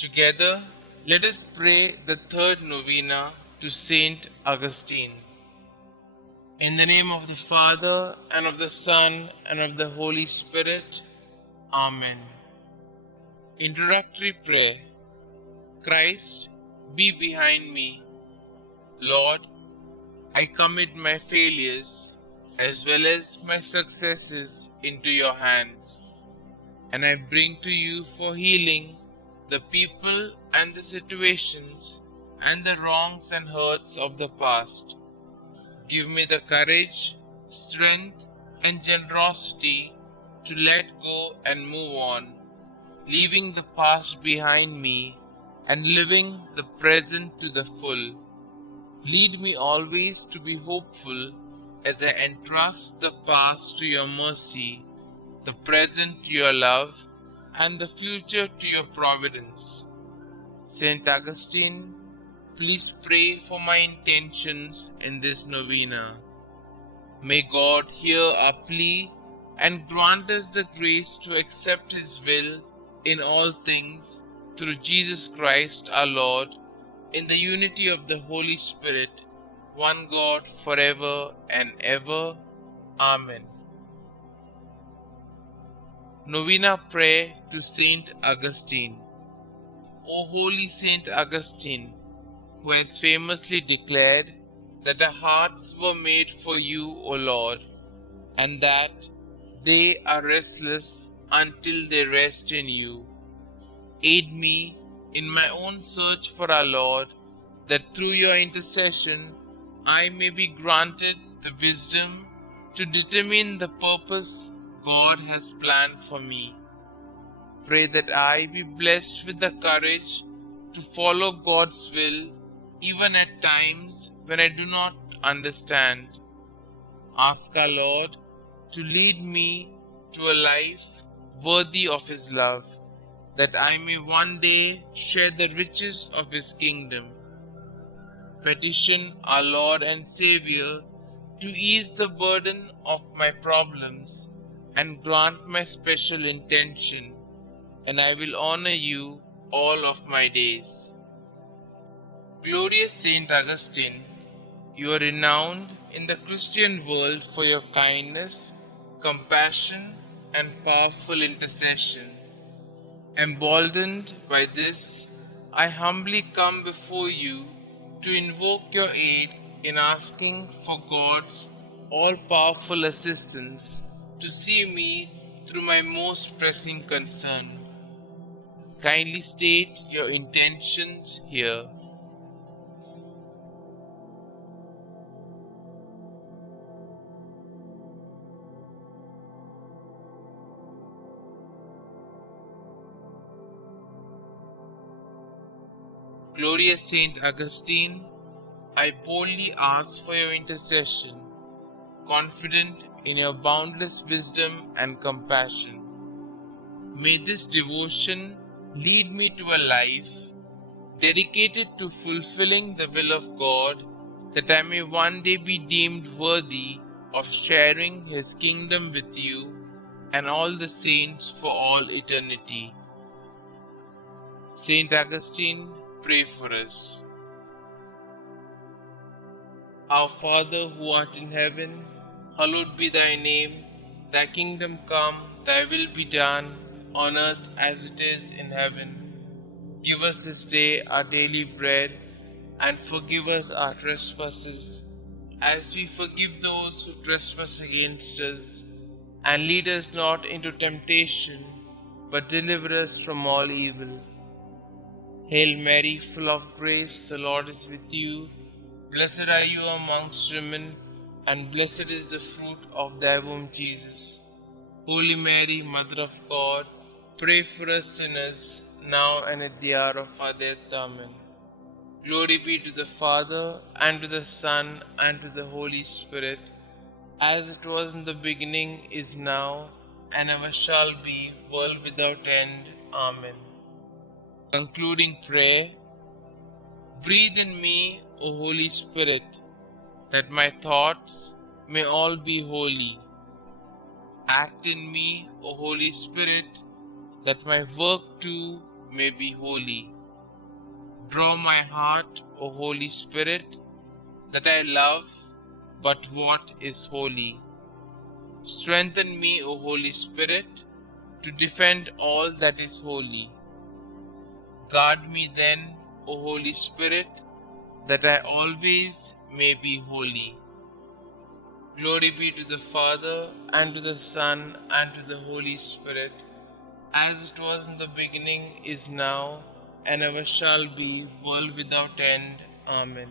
Together, let us pray the third novena to Saint Augustine. In the name of the Father, and of the Son, and of the Holy Spirit. Amen. Introductory Prayer. Christ, be behind me. Lord, I commit my failures as well as my successes into your hands, and I bring to you for healing the people and the situations and the wrongs and hurts of the past. Give me the courage, strength, and generosity to let go and move on, leaving the past behind me and living the present to the full. Lead me always to be hopeful as I entrust the past to your mercy, the present to your love, and the future to your providence. Saint Augustine, please pray for my intentions in this novena. May God hear our plea and grant us the grace to accept His will in all things through Jesus Christ our Lord, in the unity of the Holy Spirit, one God forever and ever. Amen. Novena Prayer to Saint Augustine. O holy Saint Augustine, who has famously declared that our hearts were made for you, O Lord, and that they are restless until they rest in you. Aid me in my own search for our Lord, that through your intercession I may be granted the wisdom to determine the purpose God has planned for me. Pray that I be blessed with the courage to follow God's will even at times when I do not understand. Ask our Lord to lead me to a life worthy of His love, that I may one day share the riches of His kingdom. Petition our Lord and Xavier to ease the burden of my problems and grant my special intention, and I will honor you all of my days. Glorious Saint Augustine, you are renowned in the Christian world for your kindness, compassion, and powerful intercession. Emboldened by this, I humbly come before you to invoke your aid in asking for God's all-powerful assistance to see me through my most pressing concern. Kindly state your intentions here. Glorious Saint Augustine, I boldly ask for your intercession, confident in your boundless wisdom and compassion. May this devotion lead me to a life dedicated to fulfilling the will of God, that I may one day be deemed worthy of sharing His kingdom with you and all the saints for all eternity. Saint Augustine, pray for us. Our Father who art in heaven, hallowed be thy name. Thy kingdom come, thy will be done, on earth as it is in heaven. Give us this day our daily bread, and forgive us our trespasses, as we forgive those who trespass against us. And lead us not into temptation, but deliver us from all evil. Hail Mary, full of grace, the Lord is with you. Blessed are you amongst women, and blessed is the fruit of thy womb, Jesus. Holy Mary, Mother of God, pray for us sinners, now and at the hour of our death. Amen. Glory be to the Father, and to the Son, and to the Holy Spirit, as it was in the beginning, is now, and ever shall be, world without end. Amen. Concluding prayer. Breathe in me, O Holy Spirit, that my thoughts may all be holy. Act in me, O Holy Spirit, that my work too may be holy. Draw my heart, O Holy Spirit, that I love but what is holy. Strengthen me, O Holy Spirit, to defend all that is holy. Guard me then, O Holy Spirit, that I always may be holy. Glory be to the Father, and to the Son, and to the Holy Spirit, as it was in the beginning, is now, and ever shall be, world without end. Amen.